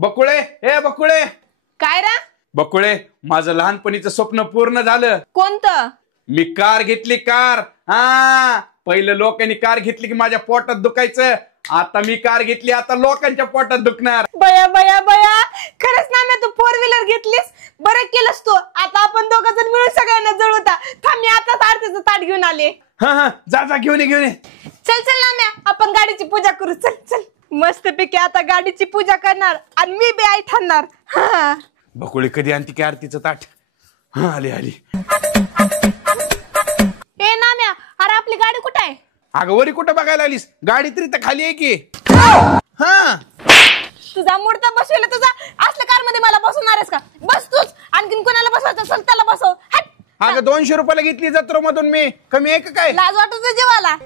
बकुळे, ए बकुळे. काय रा? बकुळे, माझं लहानपणीचं स्वप्न पूर्ण झालं. कोणतं? मी कार घेतली, कार. हा, पहिलं लोकांनी कार घेतली की माझ्या पोटात दुखायचं. आता मी कार घेतली, आता लोकांच्या पोटात दुखणार. बया बया बया, खरंच ना मी तू 4 व्हीलर घेतलीस, बरं केलंस तू. आता आपण दोघं जण मिळून सगळ्यांना जळवता. थांब, मी आता आरतीचं ताट घेऊन आले. हा हा, जा घेऊन ये. चल चल ना म्या, आपण गाडीची पूजा करू. चल चल, मस्तपैकी आता गाडीची पूजा करणार आणि मी बी आई थांबणार. हा, बकुळे कधी आणती की आरतीचं ताट? हा, आली. ए नाम्या, अरे आपली गाडी कुठे आहे? अगं वरी कुठं बघायला आलीस? गाडी तरी तर खाली आहे की. हा, तुझा मूर्त बसवला तुझा. असल्या कार मध्ये मला बसवणार आहेस का? बस तूच. आणखीन कोणाला बसवायचं असेल त्याला बसव. हट. अगं 200 रुपयाला घेतली जत्रो मधून मी. कमी आहे का काय? लाज वाटत जीवाला.